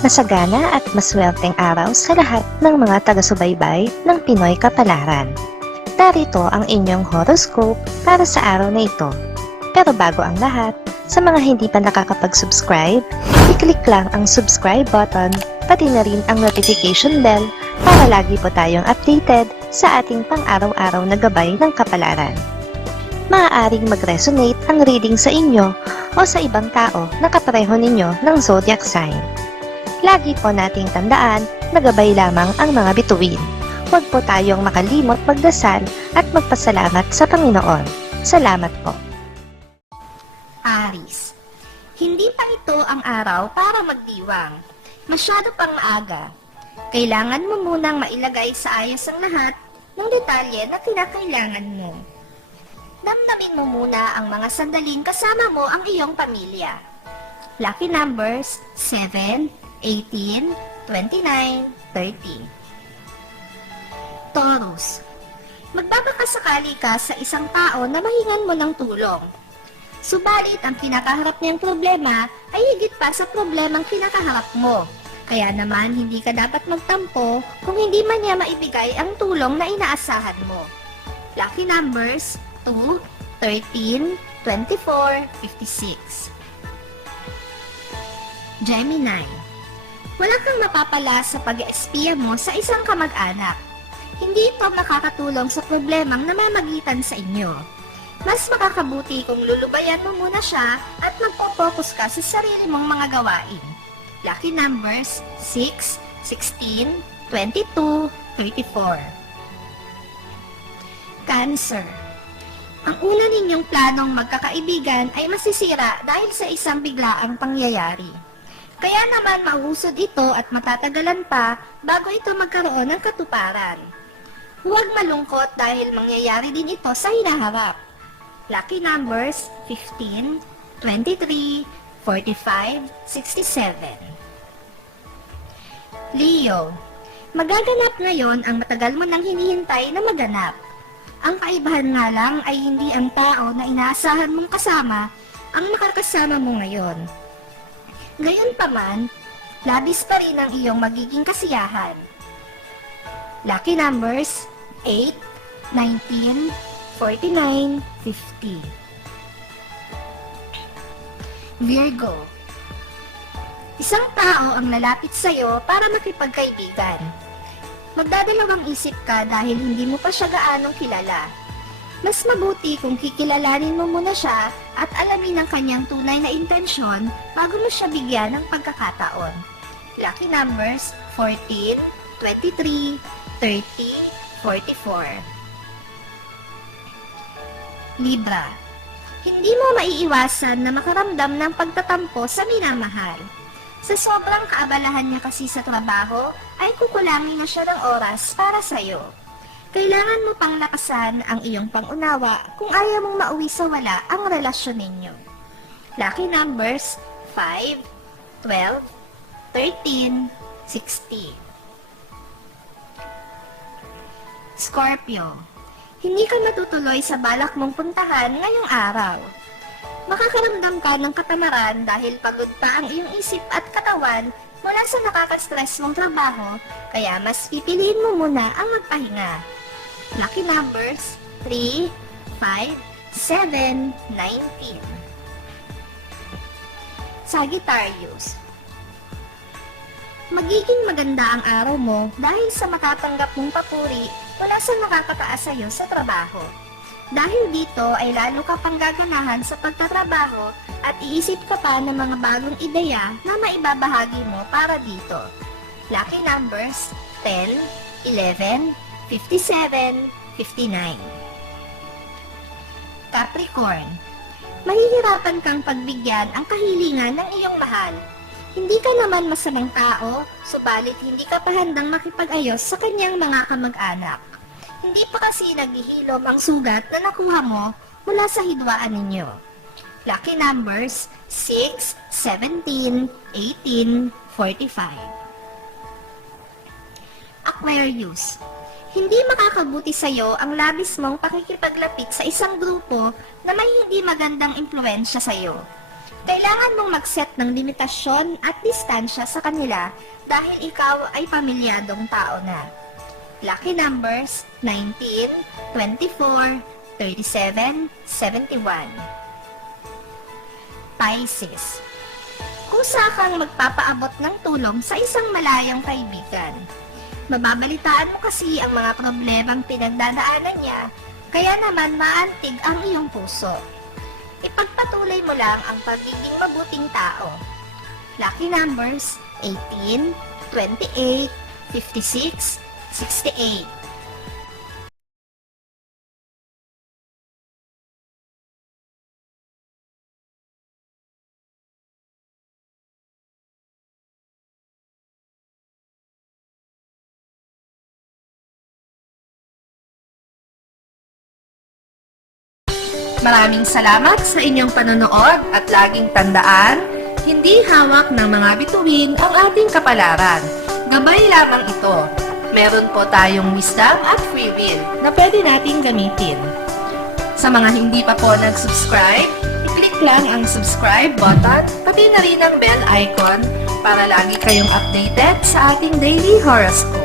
Masagana at maswerteng araw sa lahat ng mga taga-subaybay ng Pinoy Kapalaran. Narito ang inyong horoscope para sa araw na ito. Pero bago ang lahat, sa mga hindi pa nakakapag-subscribe, i-click lang ang subscribe button, pati na rin ang notification bell para lagi po tayong updated sa ating pang-araw-araw na gabay ng kapalaran. Maaaring mag-resonate ang reading sa inyo o sa ibang tao na kapareho ninyo ng zodiac sign. Lagi po nating tandaan na gabay lamang ang mga bituin. Huwag po tayong makalimot magdasal at magpasalamat sa Panginoon. Salamat po. Aries, hindi pa ito ang araw para magdiwang. Masyado pang maaga. Kailangan mo munang mailagay sa ayos ang lahat ng detalye na kinakailangan mo. Damdamin mo muna ang mga sandaling kasama mo ang iyong pamilya. Lucky numbers 7, 18, 29, 30. Taurus, magbabakasakali ka sa isang tao na mahingan mo ng tulong. Subalit ang kinakaharap niyang problema ay higit pa sa problemang kinakaharap mo. Kaya naman hindi ka dapat magtampo kung hindi man niya maibigay ang tulong na inaasahan mo. Lucky numbers 2, 13, 24, 56. Gemini, wala kang mapapala sa pag-espiya mo sa isang kamag-anak. Hindi ito makakatulong sa problemang namamagitan sa inyo. Mas makakabuti kung lulubayan mo muna siya at magpo-focus ka sa sarili mong mga gawain. Lucky numbers 6, 16, 22, 34. Cancer, ang una ninyong planong magkakaibigan ay masisira dahil sa isang biglaang pangyayari. Kaya naman mahusod ito at matatagalan pa bago ito magkaroon ng katuparan. Huwag malungkot dahil mangyayari din ito sa hinaharap. Lucky numbers 15, 23, 45, 67. Leo, magaganap ngayon ang matagal mo nang hinihintay na maganap. Ang kaibahan nga lang ay hindi ang tao na inaasahan mong kasama ang makakasama mo ngayon. Gayunpaman, labis pa rin ang iyong magiging kasiyahan. Lucky numbers 8, 19, 49, 50. Virgo, isang tao ang lalapit sa iyo para makipagkaibigan. Magdadalawang isip ka dahil hindi mo pa siya gaanong kilala. Mas mabuti kung kikilalanin mo muna siya at alamin ang kanyang tunay na intensyon bago mo siya bigyan ng pagkakataon. Lucky numbers 14, 23, 30, 44. Libra, hindi mo maiiwasan na makaramdam ng pagtatampo sa minamahal. Sa sobrang kaabalahan niya kasi sa trabaho, ay kukulangin na siya ng oras para sa'yo. Kailangan mo pang lakasan ang iyong pangunawa kung ayaw mong mauwi sa wala ang relasyon ninyo. Lucky numbers 5, 12, 13, 60. Scorpio, hindi ka matutuloy sa balak mong puntahan ngayong araw. Makakaramdam ka ng katamaran dahil pagod pa ang iyong isip at katawan mula sa nakaka-stress mong trabaho, kaya mas pipiliin mo muna ang magpahinga. Lucky numbers 3, 5, 7, 19. Sagittarius, magiging maganda ang araw mo dahil sa matatanggap mong papuri mula sa nakakataas sa iyo sa trabaho. Dahil dito ay lalo ka pang gaganahan sa pagtatrabaho at iisip ka pa ng mga bagong ideya na maibabahagi mo para dito. Lucky numbers 10, 11, 57, 59. Capricorn, mahihirapan kang pagbigyan ang kahilingan ng iyong mahal. Hindi ka naman masamang tao, subalit hindi ka pa handang makipag-ayos sa kanyang mga kamag-anak. Hindi pa kasi naghihilom ang sugat na nakuha mo mula sa hidwaan ninyo. Lucky numbers 6, 17, 18, 45. Aquarius, hindi makakabuti sa iyo ang labis mong pakikipaglapit sa isang grupo na may hindi magandang impluensya sa iyo. Kailangan mong mag-set ng limitasyon at distansya sa kanila dahil ikaw ay pamilyadong tao na. Lucky numbers 19, 24, 37, 71. Pisces. Kusa kang magpapaabot ng tulong sa isang malayang kaibigan. Mababalitaan mo kasi ang mga problemang pinagdadaanan niya, kaya naman maantig ang iyong puso. Ipagpatuloy mo lang ang pagiging mabuting tao. Lucky numbers 18, 28, 56, 68. Maraming salamat sa inyong panonood at laging tandaan, hindi hawak ng mga bituin ang ating kapalaran. Gabay lamang ito. Meron po tayong wisdom at free will na pwede nating gamitin. Sa mga hindi pa po nag-subscribe, i-click lang ang subscribe button, pati na rin ang bell icon para lagi kayong updated sa ating daily horoscope.